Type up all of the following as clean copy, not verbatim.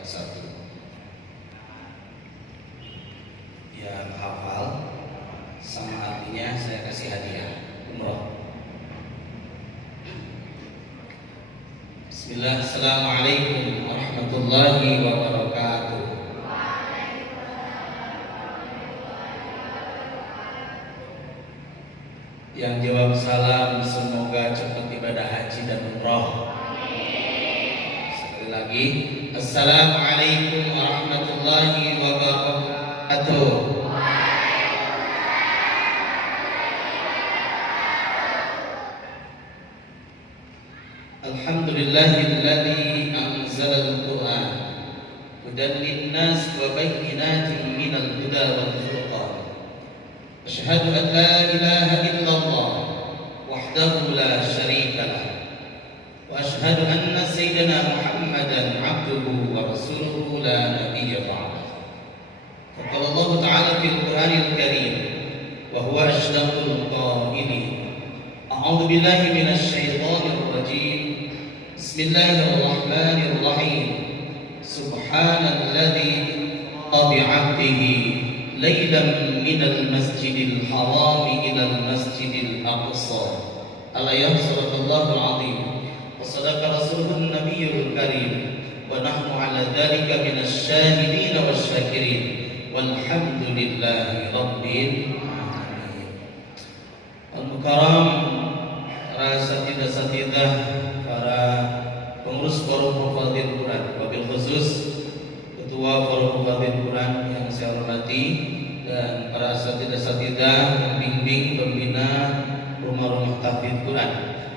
ayat 1. Yang hafal sama artinya saya kasih hadiah umroh. Bismillah. Assalamualaikum warahmatullahi wabarakatuh. Yang jawab salam semoga cepat ibadah haji dan umroh. Sekali lagi, assalamualaikum warahmatullahi wabarakatuh. Alhamdulillahilladzi anzalal Qur'an hudan linnas wa bayyinatin minal huda wal furqan. Asyhadu an la ilaha illallah wahdahu la syarika lah wa asyhadu anna sayyidina Muhammadan abduhu wa rasuluhu la nabiyya ba'dah. Faqala Allah ta'ala fil Qur'anil Karim wa huwa ashdaqul qailin. A'udzu billahi minasy syaithanir rajim. Bismillahirrahmanirrahim. Subhanalladzi bi'abdihi lailan minal masjidil haram ilal masjidil aqsa. Al-ayat surahul azim. Wa sadaqa rasuluhun nabiyyul karim. Wa nahnu ala dzalika minasy syahidin wasyakirin. Walhamdulillahi rabbil alamin. Al-mukarram, para asatidzah, para pengurus Forum Mufaddil Quran, wabil khusus Ketua Forum Mufaddil Quran yang saya hormati, dan para asatidzah pembimbing pembina rumah-rumah tahfidz Quran.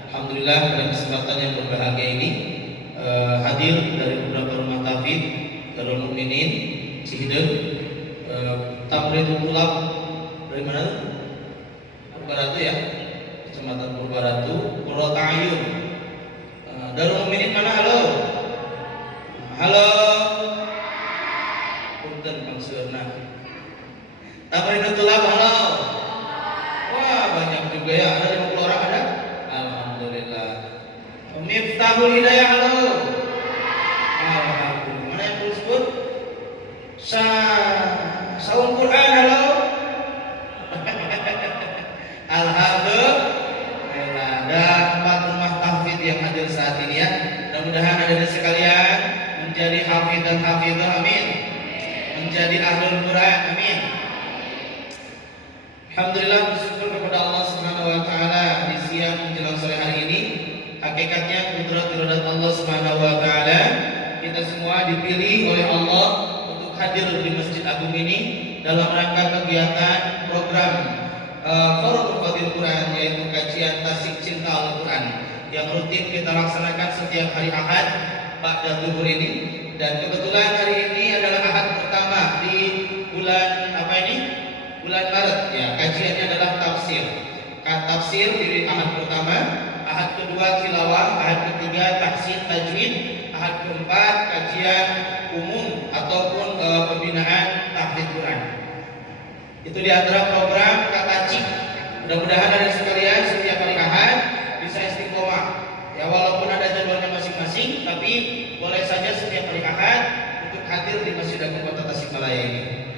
Alhamdulillah pada kesempatan yang berbahagia ini hadir dari beberapa rumah tahfidz Darul Mukminin Cihideung, Tamridul Tulab dari mana? Purbaratu ya, Kecamatan Purbaratu, Qurratu Ayun. Darul Mukminin mana? Halo. Halo. Punten Bang Surna. Tamridul Tulab, halo. Wah, banyak juga ya. Ada 50 orang ada? Alhamdulillah. Miftahul Hidayah, halo. Alhamdulillah. Mana yang perlu sebut? Saum Quran, halo. Alhamdulillah. Ada 4 rumah tahfidz yang hadir saat ini ya. Mudah-mudahan ada sekalian menjadi hafidz dan hafidhah, amin. Menjadi ahlul Quran, amin. Alhamdulillah, bersyukur kepada Allah Subhanahu wa taala di siang menjelang sore hari ini. Hakikatnya kudrat iradat Allah Subhanahu wa taala, kita semua dipilih oleh Allah untuk hadir di Masjid Agung ini dalam rangka kegiatan program Forum Mufaddil Quran, yaitu kajian tasik cinta Al-Quran yang rutin kita laksanakan setiap hari Ahad ba'da zuhur ini. Dan kebetulan hari ini adalah Ahad pertama di bulan apa ini? Bulan Maret ya. Kajiannya adalah tafsir. Tafsir di Ahad pertama, Ahad kedua tilawah, Ahad ketiga tahsin tajwid, Ahad keempat kajian umum ataupun pembinaan tahfidz Quran. Itu di antara program Kataci. Mudah-mudahan ada sekalian setiap hari Ahad bisa istiqomah. Ya, walaupun ada jadwalnya masing-masing, tapi boleh saja setiap hari Ahad untuk hadir di Masjid Agung Kota Tasikmalaya ini.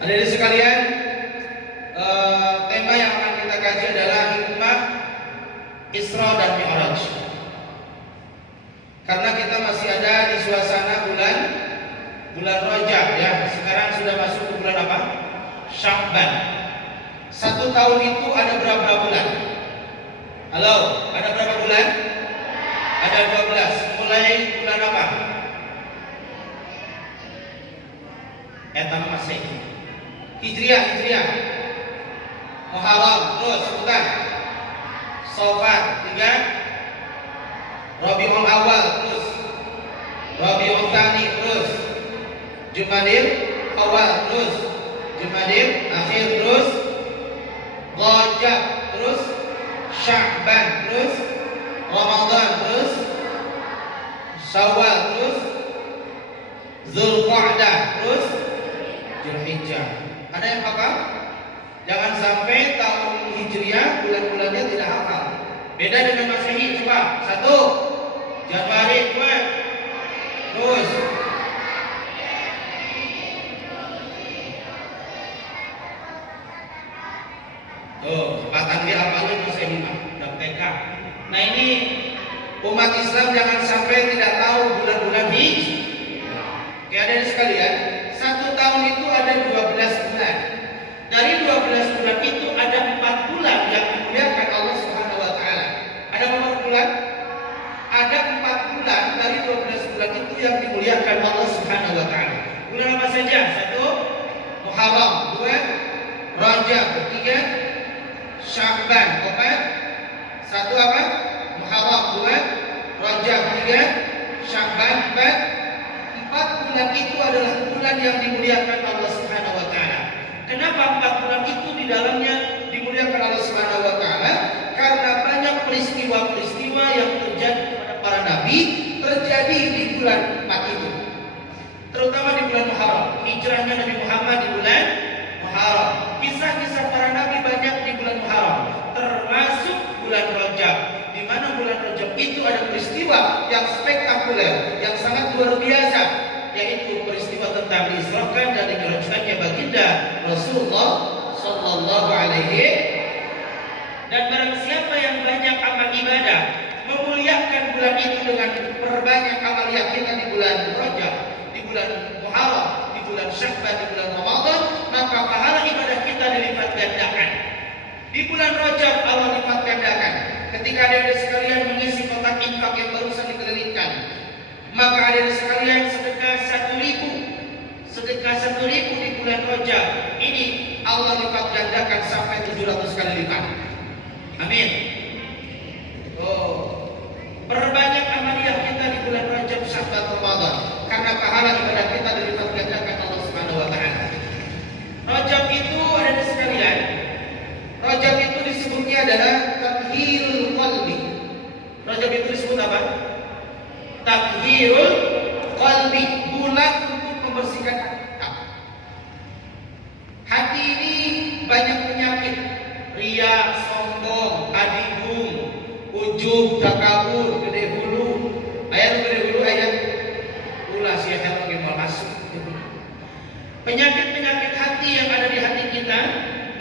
Hadirin sekalian, tema yang akan kita kaji adalah hikmah Isra dan Mi'raj. Karena kita masih ada di suasana bulan Rajab ya. Sekarang sudah masuk ke bulan apa? Sya'ban. 1 tahun itu ada berapa bulan? Halo, ada berapa bulan? Ada 12. Mulai bulan apa? Eta masih Hijriah. Muharram, terus bukan? Safar, 3. Rabiul Awal, terus Rabiul Tsani, terus Jumadil Awal, terus Jumadil Akhir, terus Rajab, terus Sya'ban, terus Ramadan, terus Syawal, terus Zulqa'dah, terus Zulhijjah. Ada yang hafal? Jangan sampai tahun Hijriah bulan-bulannya tidak hafal. Beda dengan Masehi, coba. 1 Januari, 2 terus Nah ini umat Islam jangan sampai tidak tahu bulan-bulan Hijriah. Oke, ada sekalian, 1 tahun itu ada 12 bulan. Dari 12 bulan itu ada 4 bulan yang dimuliakan Allah Subhanahu wa taala. Ada berapa bulan? Ada 4 bulan dari 12 bulan itu yang dimuliakan Allah Subhanahu wa taala. Bulan apa saja? 1 Muharram, 2 Rajab, 3 Sya'ban, 4 1 apa? Muharram, 2 Rajab, 3 Sya'ban, 4 bulan itu adalah bulan yang dimuliakan Allah Subhanahu wa taala. Kenapa 4 bulan itu di dalamnya dimuliakan Allah Subhanahu wa taala? Karena banyak peristiwa-peristiwa yang terjadi kepada para nabi terjadi di bulan 4 itu. Terutama di bulan Muharram. Hijrahnya Nabi Muhammad di bulan Muharram. Kisah-kisah para nabi banyak di bulan Muharram, termasuk bulan Rajab. Di mana bulan Rajab itu ada peristiwa yang spektakuler, yang sangat luar biasa, yaitu peristiwa tentang diisrakan dan dimi'rajkannya baginda Rasulullah sallallahu alaihi. Dan barang siapa yang banyak amal ibadah memuliakan bulan itu dengan perbanyak amaliyah kita di bulan Rajab, di bulan Muharram, di bulan Sya'ban, di bulan Ramadan, maka pahala ibadah kita dilipat gandakan. Di bulan Rajab Allah lipat gandakan. Ketika ada sekalian mengisi kotak infak yang barusan dikelilingkan, maka ada sekalian sedekah 1.000 di bulan Rajab ini Allah lipat gandakan sampai 700 kali lipat. Amin. Perbanyak amaliyah kita di bulan Rajab, Sya'ban, Ramadan, karena pahala ibadah kita dilipat gandakan Allah Subhanahu wa taala. Rajab itu ada sekalian, Rajab itu disebutnya adalah tathhirul qalbi. Rajab itu disebut apa? Tathhirul qalbi, bulan untuk membersihkan hati. Hati ini banyak penyakit, riya, sombong, adibung, ujub, takabur, gede hulu. Ayat gede hulu ayat ulah siapa lagi mau masuk. Penyakit-penyakit hati yang ada di hati kita.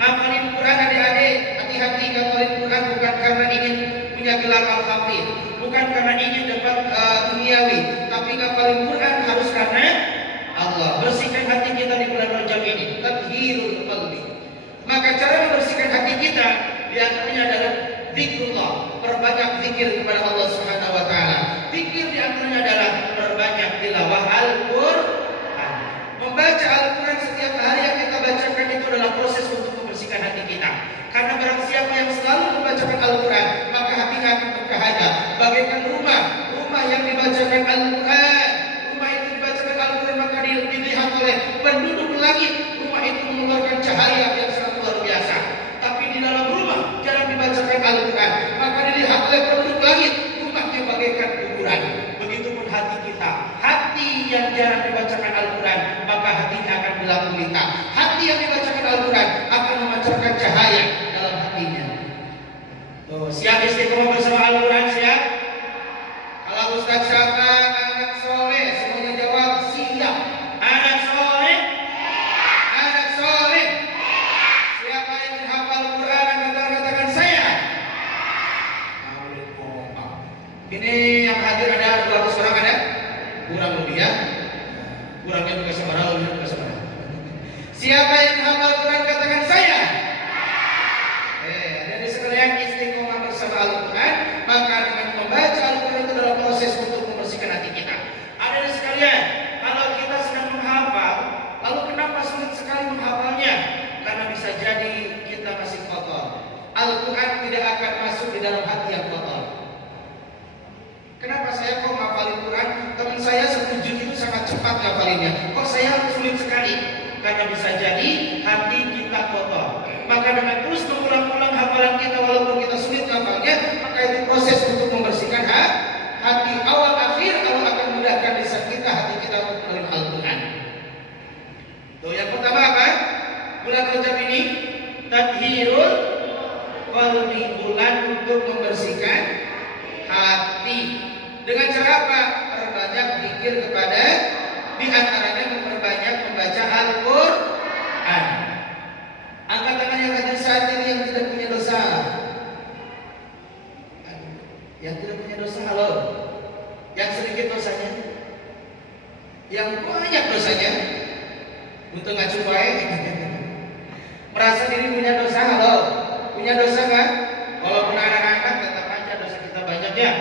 Ngapalin Quran adik-adik, hati-hati ngapalin Quran bukan karena ingin punya gelar al-hafidh, bukan karena ingin dapat duniawi, tapi ngapalin Quran harus karena Allah. Bersihkan hati kita di bulan Rajab ini, tathhirul qalbi. Maka cara membersihkan hati kita di antaranya adalah zikrullah, perbanyak zikir kepada Allah Subhanahu wa taala. Zikir di antaranya adalah perbanyak tilawah Al-Qur'an. Membaca Al-Qur'an setiap hari yang kita bacakan itu adalah proses untuk membersihkan hati kita. Karena barang siapa yang selalu membacakan Al-Quran, maka hatinya akan bercahaya. Bagaikan rumah yang dibacakan Al-Quran, rumah itu dibacakan Al-Quran, maka dilihat oleh penduduk langit, rumah itu mengeluarkan cahaya yang sangat luar biasa. Tapi di dalam rumah jarang dibacakan Al-Quran, maka dilihat oleh penduduk langit, rumahnya bagaikan kuburan. Begitupun hati kita, hati yang jarang dibacakan Al-Quran, maka hatinya akan gelap gulita. Hati yang dibacakan Al-Quran akan memancarkan cahaya dalam hatinya. Siap istiqomah bersama Al-Quran, siap? Kalau Ustaz siapa anak soleh, semuanya jawab siap. Anak soleh, anak soleh. Siapa yang menghafal Quran katakan saya. Ini yang hadir ada 200 orang ada? Kurang lebih ya. Kurangnya bukan sebarang, lebih bukan sebarang. Siapa yang menghafal Quran katakan saya. Jadi sekalian istiqomah bersama Al-Quran, maka dengan membaca Al-Quran itu adalah proses untuk membersihkan hati kita. Ada sekalian, kalau kita sedang menghafal, lalu kenapa sulit sekali menghafalnya? Karena bisa jadi kita masih kotor. Al-Quran tidak akan masuk di dalam hati yang kotor. Kenapa saya kok ngapalin Quran? Teman saya setuju itu sangat cepat ngapalinnya. Kok saya sulit sekali? Karena bisa jadi hati kita kotor. Maka dengan terus mengulang-ulang hafalan kita walaupun kita sulit ngapalnya, maka itu proses untuk membersihkan hati. Awal akhir Allah akan mudahkan lisan kita, hati kita untuk menerima Al-Quran. Tuh, yang pertama apa? Bulan Rajab ini tathhirul qalbi, bulan untuk membersihkan hati. Dengan cara apa? Perbanyak zikir kepada, di antaranya memperbanyak membaca Al-Quran. Angkat tangan yang hadir saat ini yang tidak punya dosa. dosanya? Yang banyak dosanya. Untuk nggak cupai. Merasa diri punya dosa, halo? Punya dosa kan? Walaupun anak-anak tetap aja dosa kita banyak ya.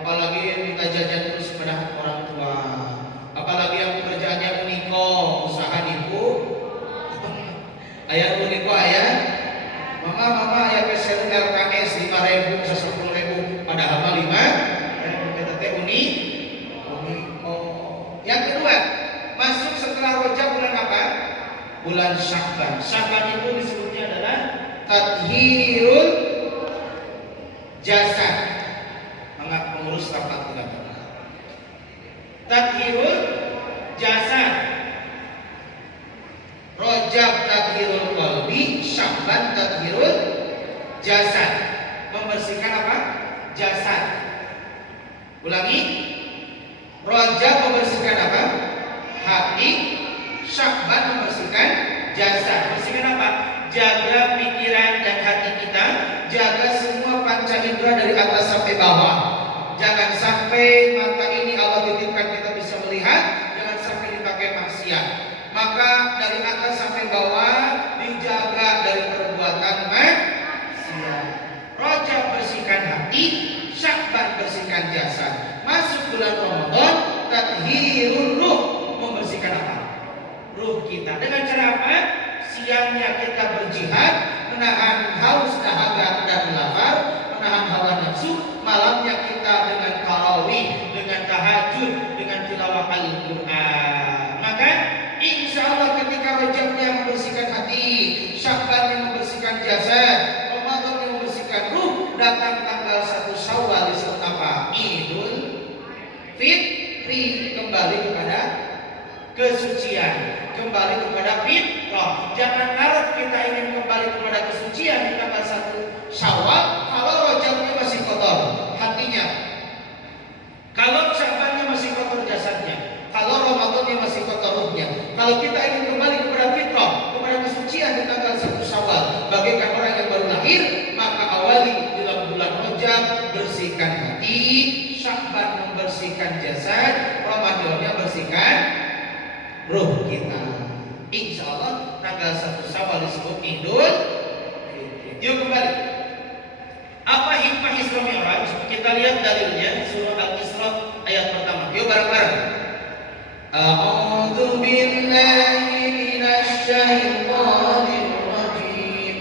Apalagi minta jajan terus kepada orang tua. Apalagi yang pekerjaannya uniko, usaha nipu. Ayah uniko ayah. Mama ayah pesan LKS 5.000, 10.000, padahal mah 5. Kita teh uniko. Yang kedua, masuk setelah Rajab bulan apa? Bulan Sya'ban. Sya'ban itu disebutnya adalah tathhirul jasad. Mengurus rapat ulama. Tathhirul jasad. Rajab tathhirul qalbi, Sya'ban tathhirul jasad. Membersihkan apa? Jasad. Ulangi. Rajab membersihkan apa? Hati. Sya'ban membersihkan jasad. Bersihkan apa? Jaga pikiran dan hati kita. Jaga semua panca indera dari atas sampai bawah. Jangan sampai mata ini Allah titipkan kita bisa melihat. Jangan sampai dipakai maksiat. Maka dari atas sampai bawah dijaga dari perbuatan maksiat. Rajab bersihkan hati, Sya'ban bersihkan jasad. Masuk bulan Ramadan, tathhirul ruh, membersihkan apa? Ruh kita. Dengan cara apa? Siangnya kita berjihad, menahan haus, dahaga dan lapar, menahan hawa nafsu. Malamnya kita dengan tarawih, dengan tahajud, dengan tilawah Al-Quran. Maka insya Allah ketika Rajabnya membersihkan hati, Sya'ban yang membersihkan jasad, Ramadan yang membersihkan ruh, datang tanggal 1 Syawal disebut apa? Idul Fitri, kembali kepada kesucian, kembali kepada fitrah. Jangan harap kita ingin kembali kepada kesucian di tanggal 1 Syawal kalau Rajabnya masih kotor hatinya, kalau Sya'bannya masih kotor jasadnya, kalau Ramadannya masih kotor ruhnya. Kalau kita ingin kembali kepada fitrah, kepada kesucian di tanggal 1 Syawal bagaikan orang yang baru lahir, maka awali dalam bulan Rajab, bersihkan hati, Sya'ban membersihkan jasad, Ramadannya bersihkan ruh kita. Insya Allah tanggal 1 Syawal disebut Idul Fitri. Yuk kembali. Apa hikmah Isra Mi'raj? Kita lihat dalilnya surah Al-Isra ayat pertama. Yuk bareng-bareng. A'udzu billahi minasy syaithanir rajim.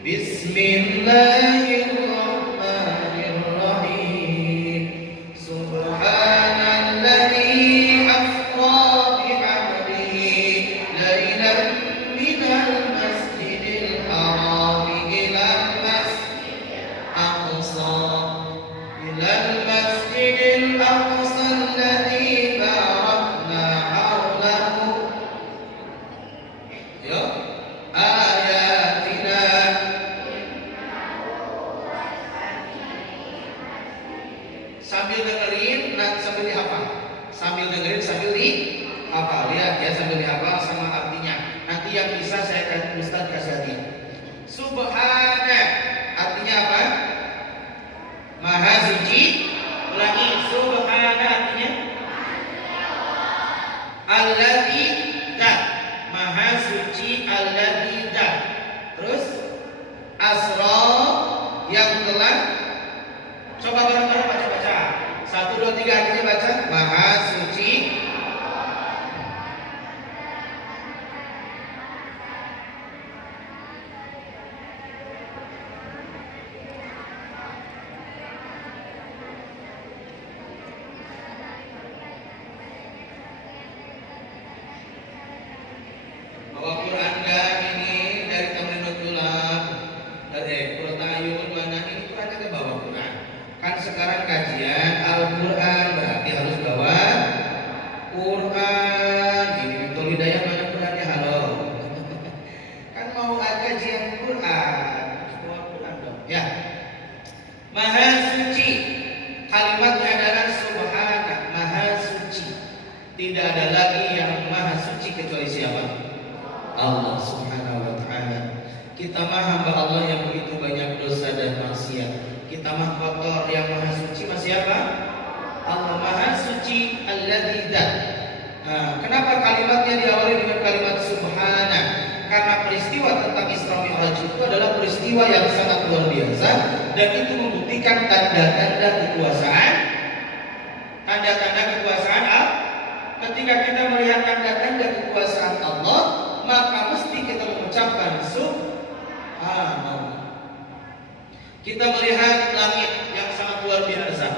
Bismillahirrahmanirrahim. Subhanalladzi sambil dengerin, sambil dihafal. Sambil dengerin, sambil dihafal. Lihat ya, sambil dihafal sama artinya. Nanti yang bisa saya kasih Ustaz kasih hadiah. Subhana artinya apa? Maha suci. Ulangi, subhana artinya alladzi dzat. Maha suci alladzi dzat. Terus asra yang telah. Coba bareng-bareng baca-baca. 1, 2, 3 artinya baca. Maha suci. Bawa Quran enggak ini dari Tamrinul Tulab. Dari Qur'anul mana ini Quran enggak bawa Quran. Kan sekarang kajian Al-Quran berarti harus bawa Quran. Ini betul hidayah mana Qurannya halo. Kan mau kajian Quran, bawa Quran dong. Ya. Maha suci. Kalimatnya adalah subhana, maha suci. Tidak ada lagi yang maha suci kecuali siapa? Allah Subhanahu wa taala. Kita mah hamba Allah yang begitu banyak dosa dan maksiat. Kita mah kotor, yang maha suci masih apa? Allah Maha Suci Alladzi Dzat. Kenapa kalimatnya diawali dengan kalimat subhana? Karena peristiwa tentang Isra Mi'raj itu adalah peristiwa yang sangat luar biasa dan itu membuktikan tanda-tanda kekuasaan. Tanda-tanda kekuasaan Allah. Ketika kita melihat tanda-tanda kekuasaan Allah, maka mesti kita mengucapkan subhanallah. Kita melihat langit yang sangat luar biasa.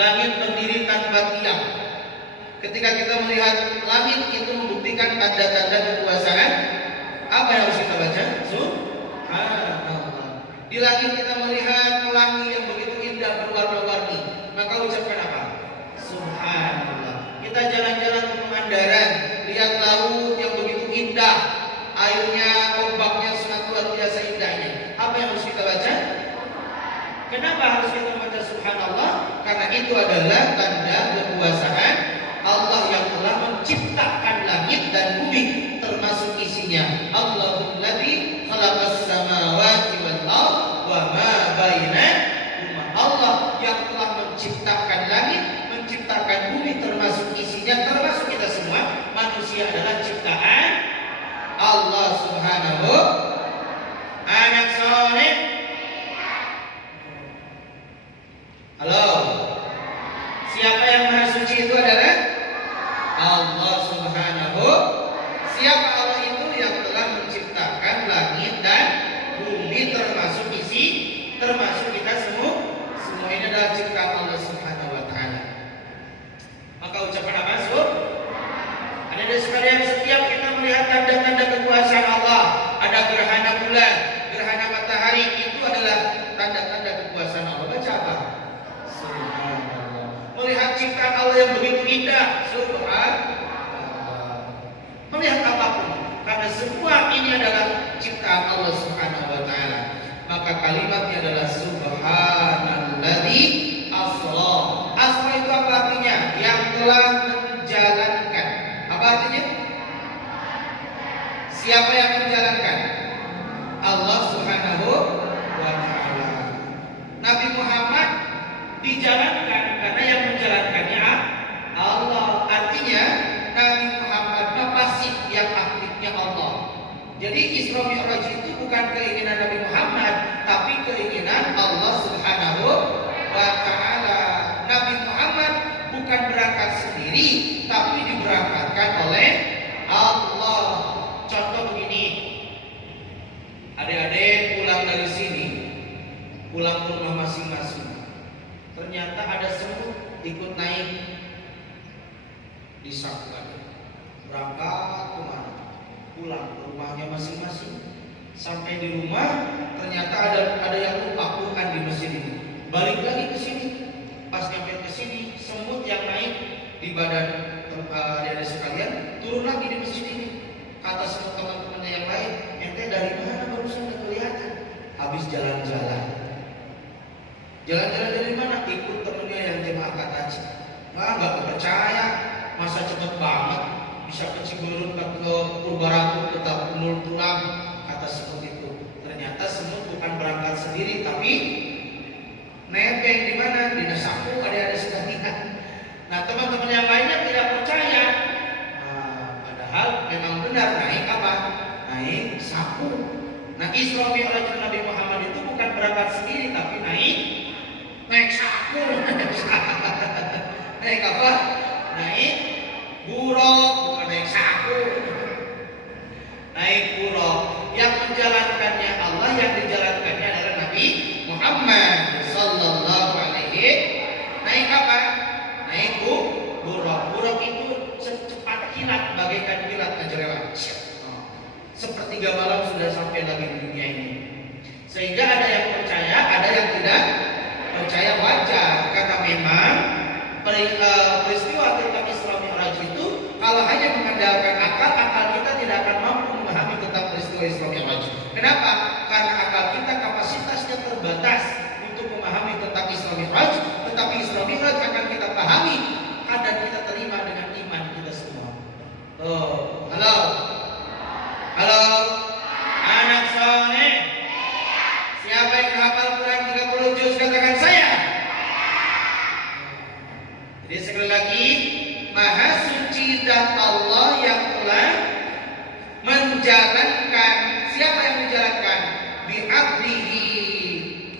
Langit berdiri tanpa tiang. Ketika kita melihat langit itu membuktikan tanda-tanda kekuasaan. Apa yang harus kita baca? Subhanallah. Di langit kita melihat pelangi yang begitu indah berwarna-warni. Maka ucapkan apa? Subhanallah. Kita jalan-jalan ke Pangandaran, lihat laut yang begitu indah, airnya, ombaknya sangat luar biasa indahnya. Apa yang harus kita baca? Kenapa harus kita baca subhanallah? Karena itu adalah tanda kekuasaan Allah yang telah menciptakan langit dan bumi termasuk isinya. Allahul ladzi khalaqas samawati wal ardh wa ma bainahuma. Allah yang telah menciptakan langit, menciptakan bumi termasuk isinya, termasuk kita semua. Manusia adalah ciptaan Allah Subhanahu. Anak soleh. Halo. Siapa yang maha suci itu adalah Allah Subhanahu. Siapa Allah itu? Yang telah menciptakan langit dan bumi termasuk isi, termasuk kita semua. Semua ini adalah ciptaan Allah Subhanahu wa taala. Maka ucapan apa? Ada sekalian, setiap kita melihat tanda-tanda kekuasaan Allah, ada gerhana bulan, gerhana matahari, itu adalah tanda-tanda kekuasaan Allah. Baca apa? Subhanallah. Melihat ciptaan Allah yang begitu indah, subhanallah. Melihat apapun, karena semua ini adalah ciptaan Allah Subhanahu wa taala. Maka kalimatnya adalah subhanalladzi asra. Asra itu apa artinya? Yang telah menjalankan. Apa artinya? Siapa yang menjalankan? Allah Subhanahu wa taala. Nabi Muhammad dijalankan karena yang menjalankannya Allah. Artinya Nabi Muhammad pasif, yang aktifnya Allah. Jadi Isra Mi'raj itu bukan keinginan Nabi Muhammad, tapi keinginan Allah Subhanahu wa taala. Nabi Muhammad bukan berangkat sendiri, tapi diberangkatkan oleh Allah. Contoh begini, adik-adik pulang dari sini, pulang ke rumah masing-masing, ternyata ada semut ikut naik di saklar. Berangkat kemana? Pulang ke rumahnya masing-masing. Sampai di rumah ternyata ada yang lupa Quran di masjid ini. Balik lagi ke sini. Pas nyampe ke sini, semut yang naik di badan adik-adik sekalian turun lagi di masjid ini. Kata semua teman-temannya yang lain, ente dari mana barusan udah kelihatan? Habis jalan-jalan. Jalan-jalan dari mana? Ikut temennya yang jemaah kataji. Wah, nggak percaya, masa cepet banget bisa ke Ciberut, ke Purbarako, ke Tapnul Tulang, kata seperti itu. Ternyata semut bukan berangkat sendiri, tapi nebeng di mana? Di Nasaku, ada sekalian. Nah, teman-teman yang lainnya tidak percaya. Padahal memang benar naik apa? Naik sapu. Nah, Isra Mi'raj Nabi Muhammad itu bukan berangkat sendiri, tapi naik sapu. Naik apa? Naik buruk, bukan naik sapu. Naik buruk. Yang menjalankannya Allah, yang dijalankannya adalah Nabi Muhammad sallallahu alaihi. Naik apa? Naik buruk. Buruk itu secepat kilat, bagaikan kilat kejelewan. Sepertiga malam sudah sampai lagi di dunia ini. Sehingga ada yang percaya, ada yang tidak percaya. Wajar, karena memang peristiwa tentang Isra Mi'raj itu kalau hanya mengandalkan akal kita tidak akan mampu memahami tentang peristiwa Isra Mi'raj. Kenapa? Karena akal kita kapasitasnya terbatas untuk memahami tentang Isra Mi'raj. Tetapi Isra Mi'raj akan kita pahami dan kita terima dengan iman kita semua. Halo, halo, anak soleh. Siapa yang hafal Quran 30 juz katakan saya. Jadi tidak Allah yang telah menjalankan. Siapa yang menjalankan? Bi'abdihi,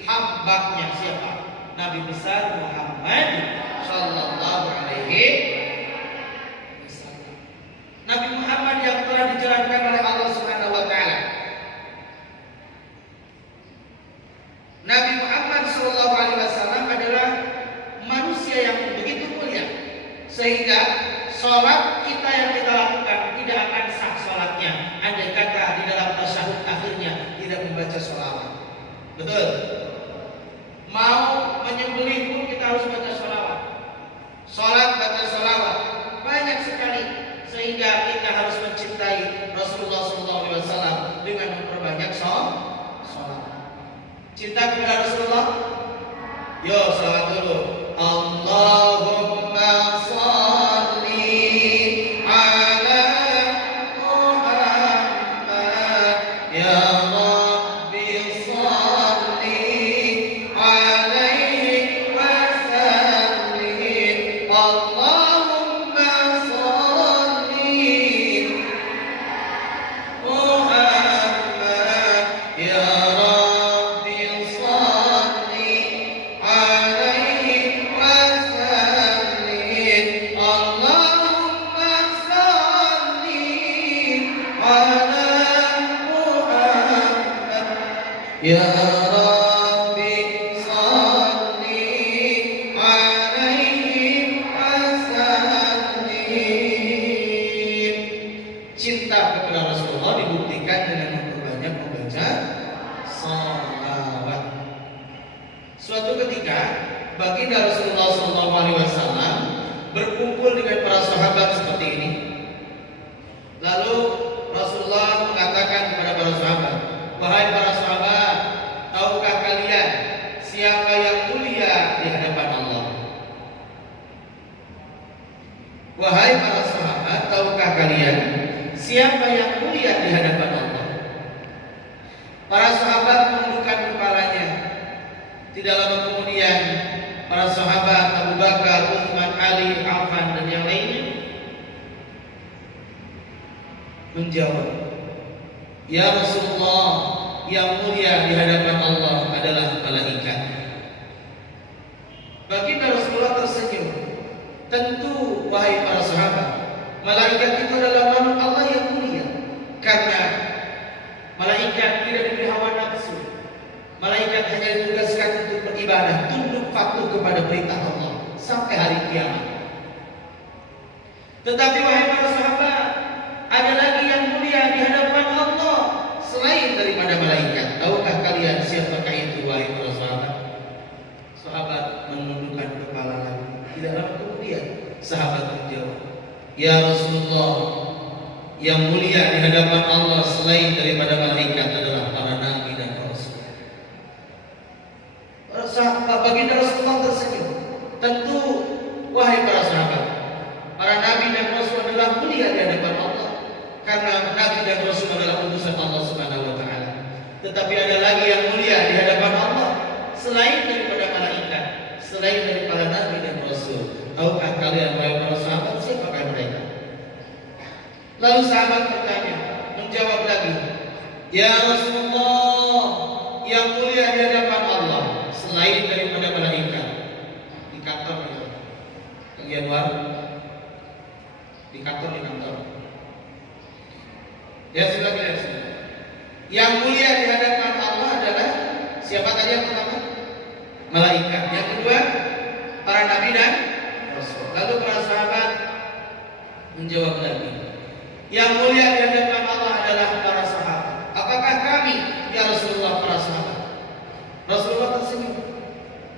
hambanya siapa? Nabi besar Muhammad sallallahu alaihi wasallam. Nabi Muhammad yang telah dijalankan oleh Allah Subhanahu wa taala. Nabi Muhammad sallallahu alaihi wasallam adalah manusia yang begitu mulia sehingga sholat kita yang kita lakukan tidak akan sah sholatnya andai kata di dalam tasyahud akhirnya tidak membaca sholawat. Betul? Mau menyembelih pun kita harus baca sholawat. Sholat baca sholawat banyak sekali sehingga kita harus mencintai Rasulullah SAW dengan memperbanyak sholat. Cinta kepada Rasulullah. Yo, sholawat dulu. Allahumma sholli ala Muhammad ya Rabbi sholli alaihi wasallim. Allahumma sholli Muhammad ya Rabbi sholli alaihi wasallim. Allahumma sholli ala Muhammad ya Rabbi sholli alaihi wasallim. Cinta kepada Rasulullah dibuktikan dengan memperbanyak membaca sholawat. Suatu ketika baginda Rasulullah SAW berkumpul dengan para sahabat seperti ini. Lalu Rasulullah mengatakan kepada para sahabat, wahai para sahabat, tahukah kalian siapa yang mulia di hadapan Allah? Wahai para sahabat, tahukah kalian siapa yang mulia di hadapan Allah? Para sahabat menundukkan kepalanya. Tidak lama kemudian para sahabat Abu Bakar, Utsman, Ali, Affan dan yang lainnya menjawab, ya Rasulullah, yang mulia di hadapan Allah adalah malaikat. Baginda Rasulullah tersenyum. Tentu wahai para sahabat, malaikat itu adalah makhluk Allah yang mulia karena malaikat tidak diberi hawa nafsu. Malaikat hanya ditugaskan untuk beribadah, tunduk patuh kepada perintah Allah sampai hari kiamat. Tetapi wahai para sahabat, ada lagi yang mulia di hadapan Allah selain daripada malaikat. Tahukah kalian siapakah itu wahai para sahabat? Sahabat menundukkan kepala lagi. Tidak lama kemudian sahabat menjawab, ya Rasulullah, yang mulia di hadapan Allah selain daripada malaikat adalah para nabi dan rasul. Baginda Rasulullah tersenyum. Tentu wahai para sahabat, para nabi dan rasul adalah mulia di hadapan Allah karena nabi dan rasul adalah utusan Allah Subhanahu wa taala. Tetapi ada lagi yang mulia di hadapan Allah selain daripada malaikat, selain daripada nabi dan rasul. Tahukah kalian wahai para sahabat siapakah mereka? Lalu sahabat bertanya, menjawab lagi, ya Rasulullah, yang mulia di hadapan Allah selain daripada malaikat. Di kantor itu, bagian luar, di kantor. Ya sudah. Yang mulia di hadapan Allah adalah siapa tadi yang pertama? Malaikat. Yang kedua, para nabi dan rasul. Lalu para sahabat menjawab lagi, yang mulia di hadapan Allah adalah para sahabat. Apakah kami, ya Rasulullah, para sahabat? Rasulullah tersenyum.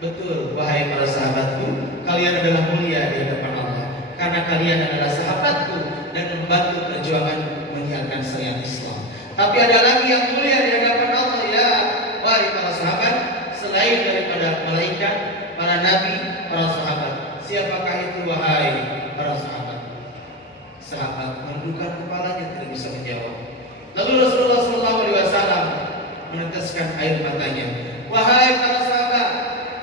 Betul, wahai para sahabatku, kalian adalah mulia di hadapan Allah karena kalian adalah sahabatku dan membantu perjuangan menyiarkan syariat Islam. Tapi ada lagi yang mulia di hadapan Allah, ya wahai para sahabat, selain daripada malaikat, para nabi, para sahabat. Siapakah itu wahai para sahabat? Sahabat menundukkan kepalanya, tidak bisa menjawab. Lalu Rasulullah SAW meneteskan air matanya. Wahai para sahabat,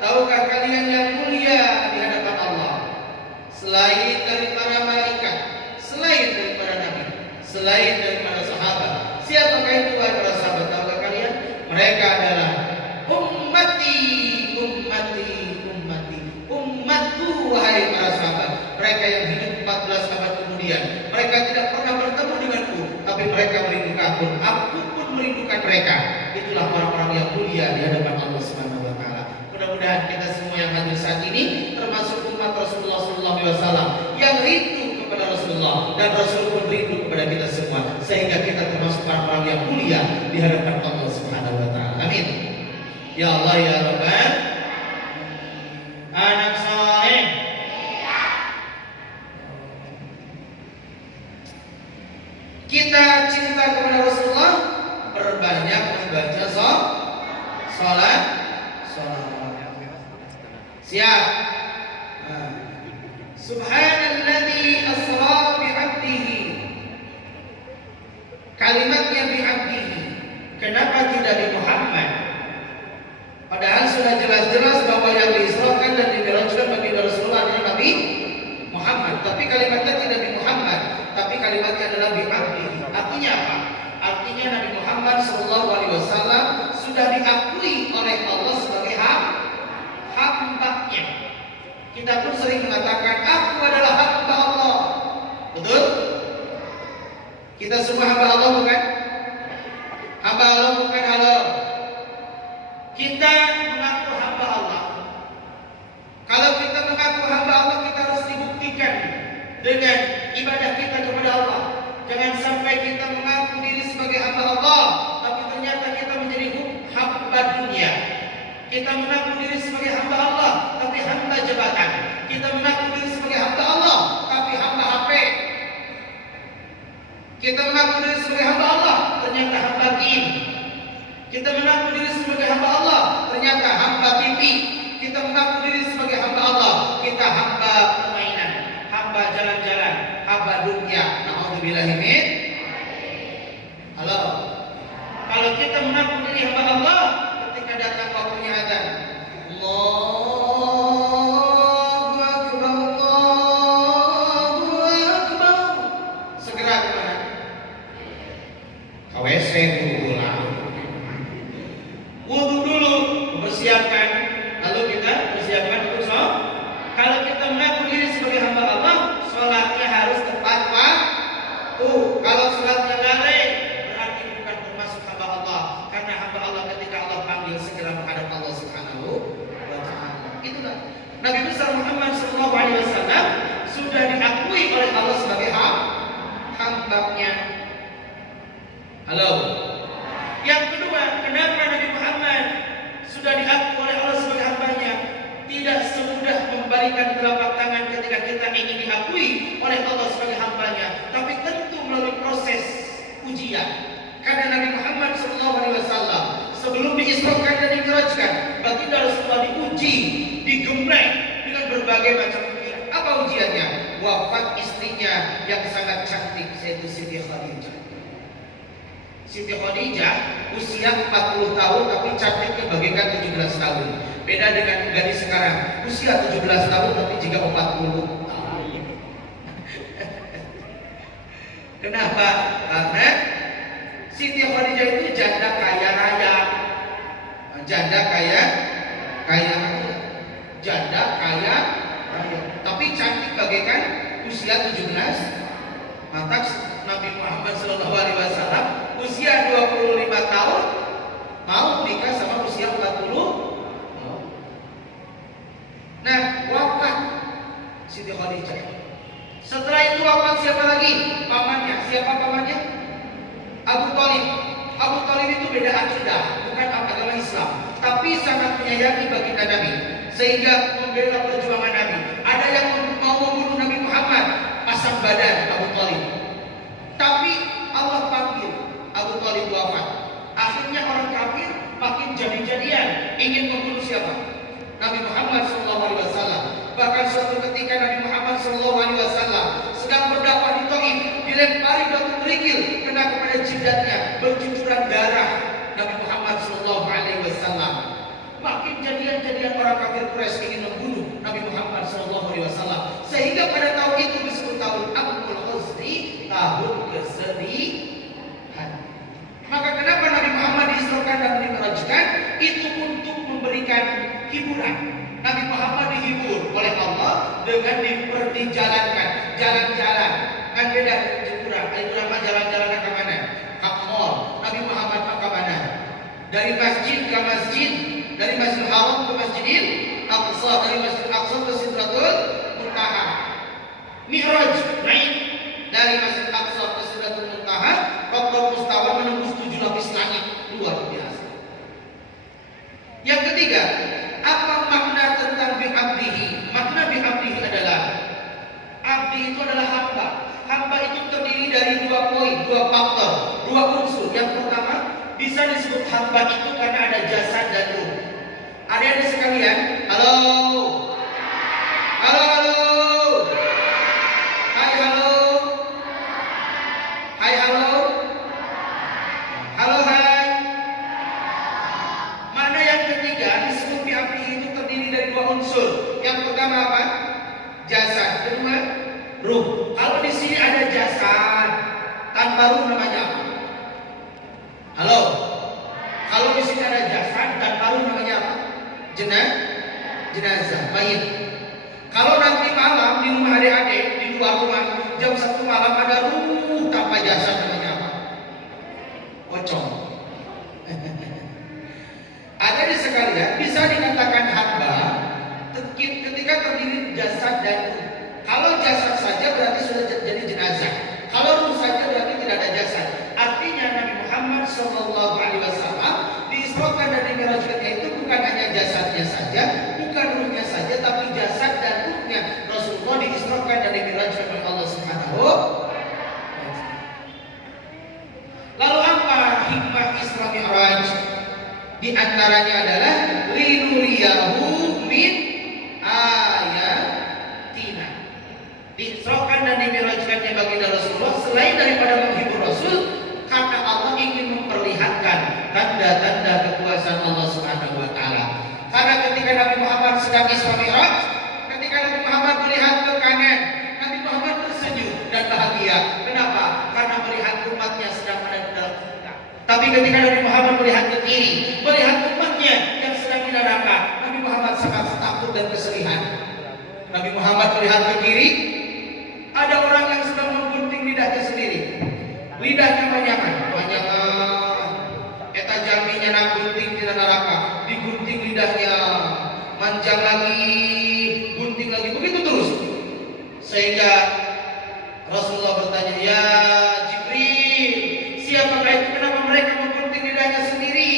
tahukah kalian yang mulia di hadapan Allah selain dari para malaikat, selain daripada sahabat. Siapakah itu wahai para sahabat? Tahukah kalian? Mereka adalah ummati, ummati, ummati, umatku wahai para sahabat. Mereka yang hidup 14 abad kemudian. Mereka tidak pernah bertemu denganku, tapi mereka merindukan aku pun merindukan mereka. Itulah orang-orang yang mulia di hadapan Allah Subhanahu wa taala. Mudah-mudahan kita semua yang hadir saat ini termasuk umat Rasulullah sallallahu alaihi wasallam yang rindu kepada Rasulullah dan Rasul pun rindu kepada kita semua, sehingga kita termasuk orang-orang yang mulia di hadapan Allah Subhanahu wa taala. Amin. Ya Allah ya Rabbal anak saleh. Kita cinta kepada Rasulullah, berbanyak membaca salat. Siap. Subhanalladzi asra bi'abdihi. Kalimatnya bi'abdihi. Kenapa tidak di Muhammad? Padahal sudah jelas-jelas bahwa yang diisrakan dan dimi'rajkan bagi Rasulullah adalah Nabi Muhammad. Tapi kalimatnya tidak di Muhammad, tapi kalimatnya adalah bi'abdihi. Artinya apa? Artinya Nabi Muhammad SAW sudah diakui oleh Allah sebagai hambanya. Kita pun sering mengatakan aku adalah hamba Allah. Betul? Kita semua hamba Allah bukan? Hamba Allah bukan? Halo. Kita mengaku hamba Allah. Kalau kita mengaku hamba Allah, kita harus dibuktikan dengan ibadah kita kepada Allah. Jangan sampai kita mengaku diri sebagai hamba Allah, tapi ternyata kita menjadi hamba dunia. Kita mengaku diri sebagai hamba Allah, tapi hamba jabatan. Kita mengaku diri sebagai hamba Allah, tapi hamba HP. Kita mengaku diri sebagai hamba Allah, ternyata hamba game. Kita mengaku diri sebagai hamba Allah, ternyata hamba TV. Kita mengaku diri sebagai hamba Allah, kita hamba permainan, hamba jalan-jalan, hamba dunia. Na'udzubillahi min. Halo. Kalau kita mengaku diri hamba Allah, ketika datang waktunya azan, Allahu Akbar, Allahu Akbar, segera kemana? Ke WC pulang. Wudu dulu, mempersiapkan, lalu kita persiapkan untuk sholat. Kalau kita mengaku diri sebagai hamba Allah, sholatnya harus tepat waktu. Kalau sholatnya lalai, berarti bukan termasuk hamba Allah. Karena hamba Allah ketika Allah panggil segera menghadap Allah Subhanahu wa taala. Itulah Nabi besar Muhammad SAW sudah diakui oleh Allah sebagai hambanya. Halo. Yang kedua, kenapa Nabi Muhammad sudah diakui oleh Allah sebagai hambanya? Tidak semudah membalikan telapak tangan ketika kita ingin diakui oleh Allah sebagai hambanya, tapi tentu melalui proses ujian. Karena Nabi Muhammad SAW sebelum diisrakan dan dimi'rajkan, baginda Rasulullah diuji, digembleng dengan berbagai macam ujian. Apa ujiannya? Wafat istrinya yang sangat cantik, yaitu Siti Khadijah. Siti Khadijah usia 40 tahun tapi cantiknya bagaikan 17 tahun. Beda dengan gadis sekarang, usia 17 tahun tapi jika 40 tahun. Kenapa? Karena Siti Khadijah itu janda kaya raya. Janda kaya raya. Tapi cantik bagaikan usia 17. Maka Nabi Muhammad SAW usia 25 tahun mau nikah sama usia 40. Nah, wafat Siti Khadijah. Setelah itu wafat siapa lagi? Pamannya. Siapa pamannya? Abu Thalib. Abu Thalib itu beda akidah, bukan agama Islam, tapi sangat menyayangi baginda Nabi, sehingga membela perjuangan Nabi. Ada yang mau membunuh Nabi Muhammad, pasang badan Abu Thalib. Tapi Allah panggil Abu Thalib wafat. Akhirnya orang kafir makin jadi-jadian ingin membunuh siapa? Nabi Muhammad SAW. Bahkan suatu ketika Nabi Muhammad SAW sedang berdakwah di Taif, dilempari batu kerikil kena kepada jidatnya, bercucuran darah. Nabi Muhammad SAW makin jadian-jadian orang kafir Quraisy ingin membunuh Nabi Muhammad SAW, sehingga pada tahun itu disebut tahun Amul Huzni, tahun kesedihan. hiburan. Nabi Muhammad dihibur oleh Allah dengan dijalankan, jalan-jalan. Kan beda hiburan. Hiburan mah jalan-jalan ke mana? Ke mall. Nabi Muhammad ke mana? Dari masjid ke masjid, dari Masjidil Haram ke Masjidil Aqsa, dari Masjidil Aqsa ke Sidratul Muntaha. Mi'raj, naik dari Masjidil Aqsa ke Sidratul Muntaha, Qadratul Mustawa menembus 7 lapis langit. Luar biasa. Yang ketiga, apa makna tentang bi'abdihi? Makna bi'abdihi adalah abdi itu adalah hamba. Hamba itu terdiri dari 2 poin, 2 faktor, 2 unsur. Yang pertama, bisa disebut hamba itu karena ada jasad dan ruh. Adik-adik sekalian, halo. Halo, halo. Hai, halo. Hai, halo. Halo, hai. Mana yang ketiga disebut bi'abdihi itu terdiri dari 2 unsur. Yang pertama apa? Jasad. Kedua, ruh. Kalau di sini ada jasad tanpa ruh namanya apa? Halo. Kalau di sini ada jasad tanpa ruh namanya apa? Jenazah, mayit. Kalau nanti malam di rumah adik-adik, di luar rumah, jam 1 malam ada ruh tanpa jasad namanya apa? Pocong. Adik sekalian, bisa dikatakan hamba ketika terdiri jasad dan ruh. Kalau jasad saja berarti sudah jadi jenazah. Kalau ruh saja berarti tidak ada jasad. Artinya Nabi Muhammad SAW diisrokan dan dimi'rajkan itu bukan hanya jasadnya saja, bukan ruhnya saja, tapi jasad dan ruhnya Rasulullah diisrokan dan dimi'rajkan oleh Allah Subhanahu. Lalu apa hikmah Isra Mi'raj? Di antaranya adalah linuriyahu min ayatina. Diisrokan dan dimi'rajkannya baginda Rasulullah selain daripada menghibur Rasul, karena Allah ingin memperlihatkan tanda-tanda kekuasaan Allah Subhanahu wa taala. Karena ketika Nabi Muhammad sedang Isra Mi'raj, ketika Nabi Muhammad melihat ke kanan, Nabi Muhammad tersenyum dan bahagia. Kenapa? Karena melihat umatnya sedang ada di dalam neraka. Tapi ketika Nabi Muhammad melihat ke kiri, melihat umatnya yang sedang di neraka, Nabi Muhammad sangat takut dan kesedihan. Nabi Muhammad melihat ke kiri, ada orang yang sedang menggunting lidahnya sendiri. Lidahnya banyakan. Eta jaminya nak gunting di neraka, digunting lidahnya, manjang lagi, gunting lagi, begitu terus. Sehingga Rasulullah bertanya, ya Jibril, siapakah itu? Kenapa mereka menggunting lidahnya sendiri?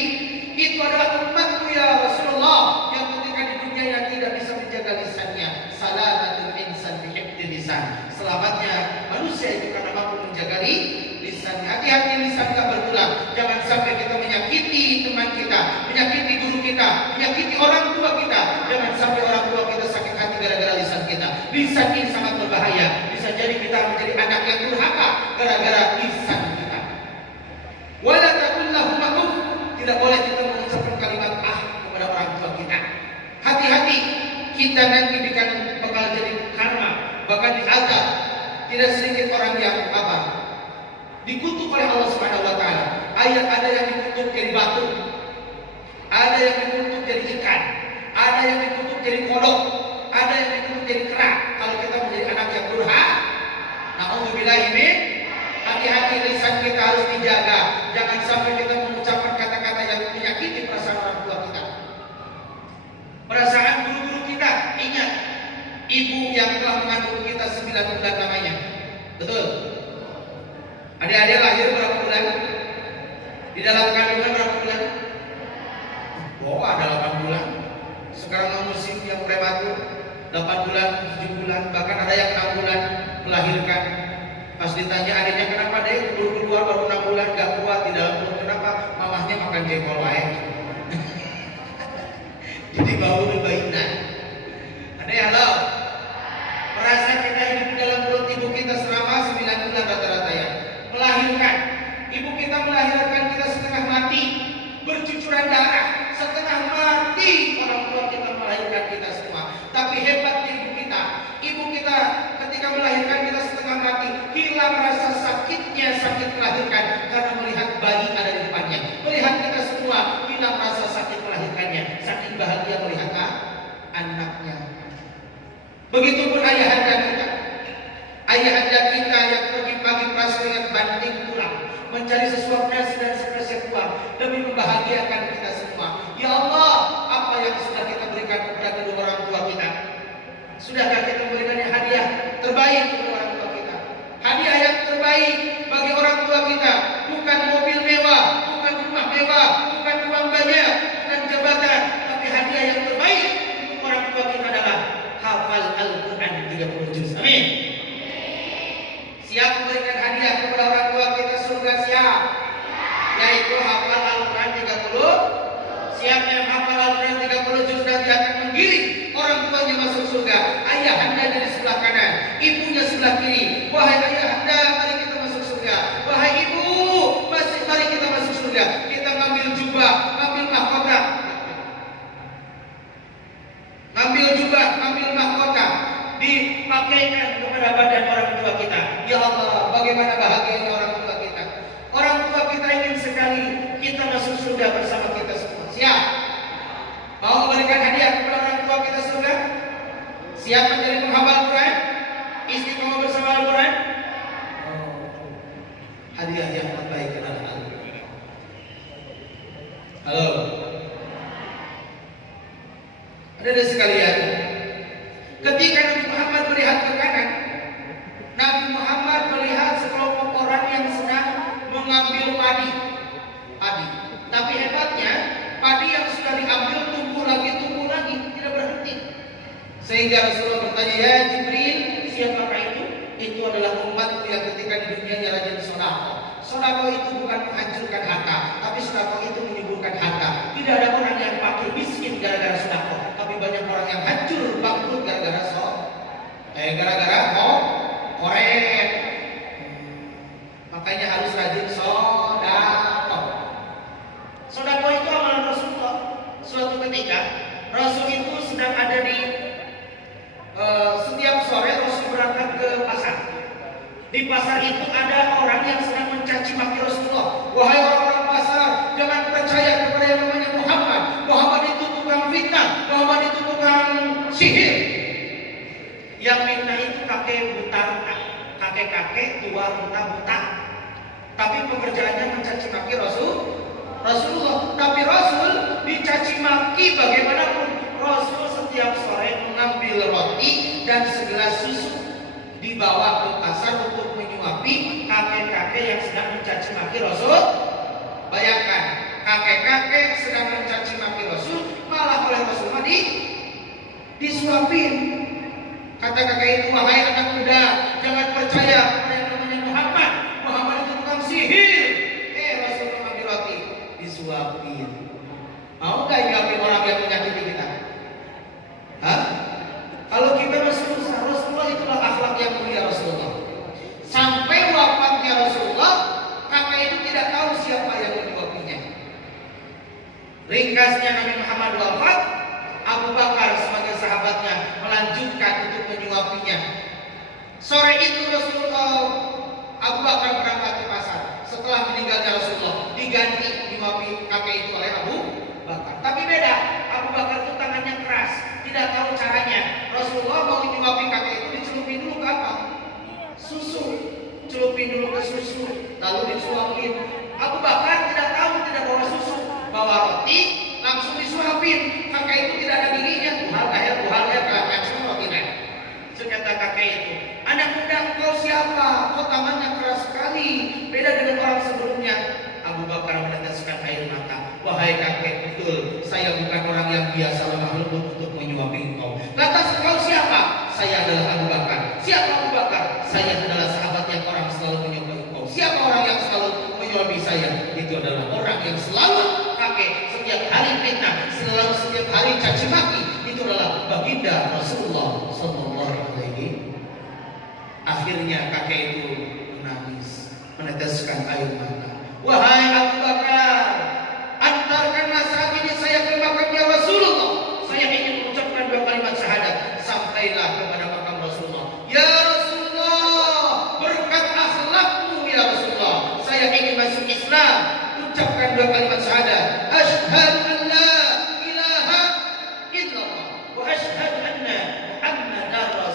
Itu adalah umatku ya Rasulullah, yang ketika di dunia yang tidak bisa menjaga lisannya. Salamatul insan bihifdzi lisan. Selamatnya manusia itu karena mampu menjaga lisan. Hati-hati lisan tak berulang. Jangan sampai kita menyakiti teman kita, menyakiti guru kita, menyakiti orang tua kita. Jangan sampai orang tua kita sakit hati gara-gara lisan kita. Lisan ini sangat berbahaya. Bisa jadi kita menjadi anak yang durhaka gara-gara lisan kita. Wala taqul lahum uff. Tidak boleh kita mengucapkan kalimat kepada orang tua kita. Hati-hati, kita nanti bakal jadi karma, bahkan diazab. Tidak sedikit orang yang dikutuk oleh Allah Subhanahu wa taala. Ada yang dikutuk jadi batu, ada yang dikutuk jadi ikan, ada yang dikutuk jadi kodok, ada yang dikutuk jadi kera. Kalau kita menjadi anak yang durhaka, na'udzubillahi min. Hati-hati, lisan kita harus dijaga. Jangan sampai kita mengucapkan kata-kata yang menyakiti perasaan orang tua kita, perasaan guru-guru kita. Ingat, ibu yang telah mengandung kita 9 bulan namanya. Betul? Adik-adik lahir berapa bulan? Di dalam kandungan berapa bulan? Oh, ada 8 bulan. Sekarang musim yang prematur, 8 bulan, 7 bulan, bahkan ada yang 6 bulan melahirkan. Pas ditanya adiknya, kenapa deh keluar baru 6 bulan gak kuat di dalam perut? Kenapa? Mamahnya makan jengkol wae. Jadi bau bayinan. Adek, halo. Merasa kita hidup di dalam perut ibu kita selama 9 bulan rata-rata ya. Melahirkan. Ibu kita melahirkan kita setengah mati, bercucuran darah, setengah mati. Orang tua kita melahirkan kita semua. Tapi hebat ibu kita. Ibu kita ketika melahirkan kita setengah mati, hilang rasa sakitnya, sakit melahirkan karena melihat bayi ada di depannya. Melihat kita semua, hilang rasa sakit melahirkannya. Saking bahagia melihat Begitupun ayahanda kita. Ayahanda kita yang pagi-pagi pas dengan banting tulang mencari sesuap nasi dan sepersek uang demi membahagiakan kita semua. Ya Allah, apa yang sudah kita berikan kepada kedua orang tua kita? Sudahkah kita memberikan hadiah terbaik kepada orang tua kita? Hadiah yang terbaik bagi orang tua kita bukan mobil mewah, bukan rumah mewah, bukan uang banyak, bukan jabatan, tapi hadiah yang terbaik untuk orang tua kita adalah hafal Al-Quran 30 juz. Amin. Siap memberikan hadiah kepada orang tua kita surga, siap? Yaitu hafal Al-Quran 30. Siap yang hafal Al-Quran 30 juz nanti akan menggiring orang tuanya masuk surga. Ayahanda di sebelah kanan, ibunya sebelah kiri. Wahai ayahanda, mari kita masuk surga. Wahai ibu, mari kita masuk surga. Kita ngambil jubah, ngambil mahkota. Ngambil jubah, ngambil mahkota, dipakaikan kepada badan orang tua kita. Ya Allah, bagaimana bahagianya orang tua kita. Orang tua kita ingin sekali kita masuk surga bersama kita semua. Siap? Mau memberikan hadiah kepada orang tua kita surga? Siap menjadi penghafal Quran? Istiqomah bersama Al-Quran? Hadiah yang terbaik adalah Al-Quran. Halo? Ada sekalian, ketika Nabi Muhammad melihat ke kanan, Nabi Muhammad melihat sekelompok orang yang sedang mengambil padi. Tapi hebatnya, padi yang sudah diambil tumbuh lagi, tidak berhenti. Sehingga Rasulullah bertanya, ya Jibril, siapakah itu? Itu adalah umatku yang ketika di dunia rajin sedekah. Sedekah itu bukan menghancurkan harta, tapi sedekah itu menyembuhkan harta. Tidak ada orang yang fakir miskin gara-gara sedekah, tapi banyak orang yang hancur bangkrut gara-gara korek. Makanya harus rajin sedekah. Sedekah itu amalan Rasulullah. Suatu ketika Rasul itu sedang ada di setiap sore Rasul berangkat ke pasar. Di pasar itu ada orang yang sedang mencaci maki Rasulullah. Wahai orang-orang pasar, jangan percaya kepada yang namanya Muhammad. Muhammad itu tukang fitnah, Muhammad itu tukang sihir. Yang fitnah itu kakek buta, kakek tua buta. Tapi pekerjaannya mencaci maki Rasulullah. Tapi Rasul dicaci maki bagaimanapun. Rasul setiap sore mengambil roti dan segelas susu dibawa ke pasar untuk menyuapi kakek-kakek yang sedang mencaci maki Rasul. Bayangkan, kakek-kakek sedang mencaci maki Rasul, malah oleh Rasul disuapin. Kata kakek itu, wahai anak muda, jangan percaya pada yang namanya Muhammad. Muhammad itu tukang sihir. Rasul mengambil roti, disuapin. Mau gak nyuapin orang yang menyakiti kita? Hah? Kalau kita Rasulullah itulah akhlak yang mulia Rasulullah. Sampai wafatnya Rasulullah, kakek itu tidak tahu siapa yang menyuapinya. Ringkasnya Nabi Muhammad wafat, Abu Bakar sebagai sahabatnya melanjutkan untuk menyuapinya. Sore itu Rasulullah, Abu Bakar berangkat ke pasar. Setelah meninggalnya Rasulullah, diganti menyuapi kakek itu oleh Abu Bakar. Tapi beda, Abu Bakar itu tangannya keras, tidak tahu caranya. Rasulullah mau menyuapi kakek itu dicelupin dulu ke apa? Susu. Celupin dulu ke susu, lalu disuapin. Abu Bakar tidak tahu, tidak bawa susu, bawa roti, langsung disuapin. Kakek itu tidak ada giginya, buhal kelihatan semua tidak. Kata kakek itu, anak muda engkau siapa? Kau tangannya keras sekali, beda dengan orang sebelumnya. Abu Bakar meneteskan air mata. Wahai kakek, betul, saya bukan orang yang biasa lemah lembut untuk menyuapi engkau. Lantas engkau siapa? Saya adalah Abu Bakar. Siapa Abu Bakar? Saya adalah sahabat yang orang selalu menyuapi engkau. Siapa orang yang selalu menyuapi saya? Itu adalah orang yang selalu kakek setiap hari fitnah, setiap hari caci maki. Itu adalah baginda Rasulullah Sallallahu Alaihi. Akhirnya kakek itu menangis, meneteskan air mata. Wahai Abu Bakar, antarkanlah saat ini saya ke makamnya Rasulullah. Saya ingin mengucapkan 2 kalimat syahadat. Sampailah kepada makam Rasulullah. Ya Rasulullah, berkat akhlakmu ya Rasulullah, saya ingin masuk Islam. Ucapkan 2 kalimat syahadat. Asyhadu an la ilaha illallah wa asyhadu anna Muhammadar Rasulullah.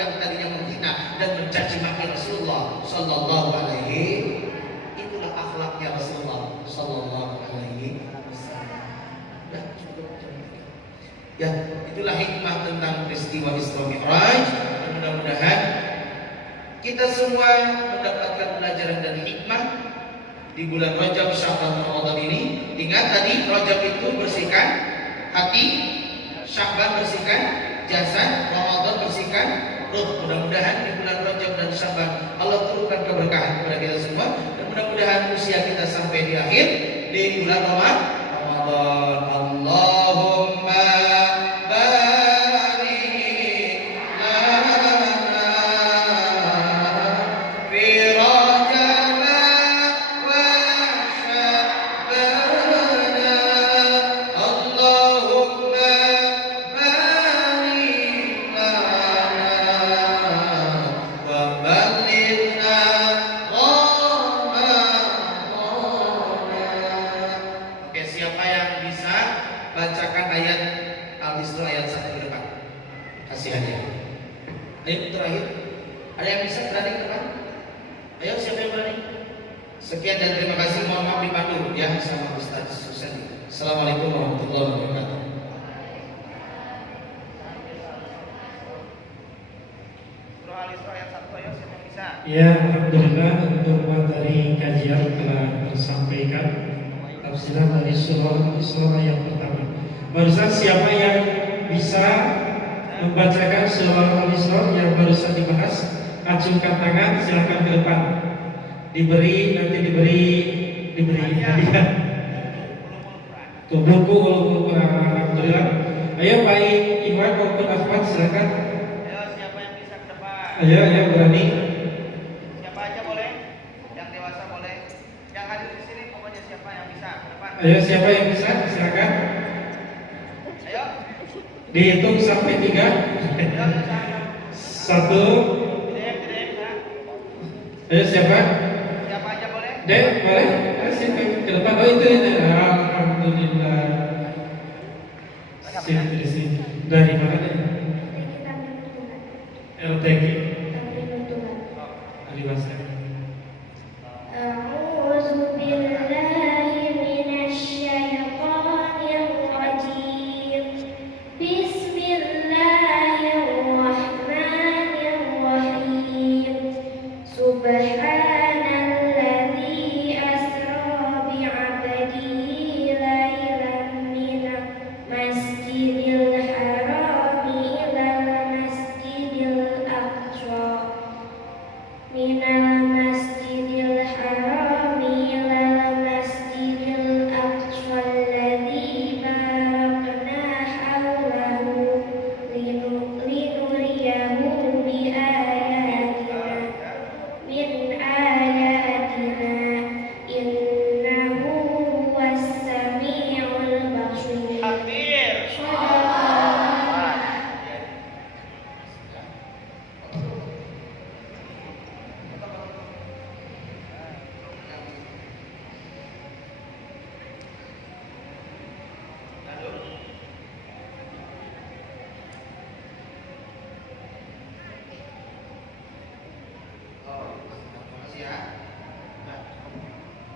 yang tadinya menghina dan mencaci maki Rasulullah sallallahu alaihi. Itulah akhlaknya Rasulullah sallallahu alaihi wasallam. Ya, cukup. Ya, itulah hikmah tentang peristiwa Isra Mi'raj. Mudah-mudahan kita semua mendapatkan pelajaran dan hikmah di bulan Rajab, Sya'ban, Ramadan ini. Ingat tadi Rajab itu bersihkan hati, Sya'ban bersihkan jasad, Ramadan bersihkan ruh. Mudah-mudahan di bulan Rajab dan Sya'ban Allah turunkan keberkahan kepada kita semua, dan mudah-mudahan usia kita sampai di akhir di bulan Ramadan. Allahumma bacakan ayat Al-Isra ayat 1 ke depan. Kasih hadiah. Ayo terakhir. Ada yang bisa berani ke depan? Ayo, siapa yang berani? Sekian dan terima kasih. Mohon maaf dipandu ya sama Ustaz Susani. Assalamualaikum warahmatullahi wabarakatuh. Surah Al-Isra ayat 1, ayo siapa yang bisa? Ya, alhamdulillah untuk materi kajian telah tersampaikan tafsiran dari surah Al-Isra yang pertama. Barusan siapa yang bisa membacakan surah Al-Isra yang barusan dibahas, acungkan tangan, silakan ke depan. Diberi hadiah. Tuh buku alhamdulillah. Ayo Pak Iwan maupun Ahmad silakan. Ayo siapa yang bisa ke depan? Ayo berani. Siapa aja boleh? Yang dewasa boleh. Yang hadir di sini pokoknya siapa yang bisa ke depan? Ayo siapa yang bisa silakan. Ayo. Dihitung sampai 3. Ayo, 1. Tidak. Ayo siapa? Siapa aja boleh? Dek, boleh? Ayo siapa ke depan? Oh itu. Alhamdulillah. Sini. Dari mana deh? LTG. Ali Basri.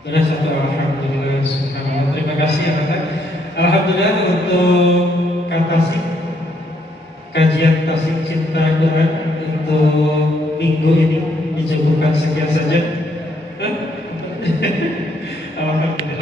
Sudah satu, alhamdulillah, subhanallah. Terima kasih ya Pak. Alhamdulillah untuk Tasik, kajian Tasik Cinta Quran untuk minggu ini dicukupkan sekian saja. Alhamdulillah.